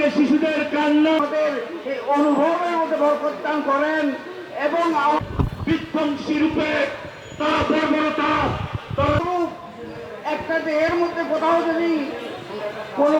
আজকে শিশুদের কান্না এই অনুভবের মধ্যে প্রত্যান করেন এবং বিধ্বংসী রূপে তারা বর্বরতা একটা দেহের মধ্যে কোথাও যদি কোনো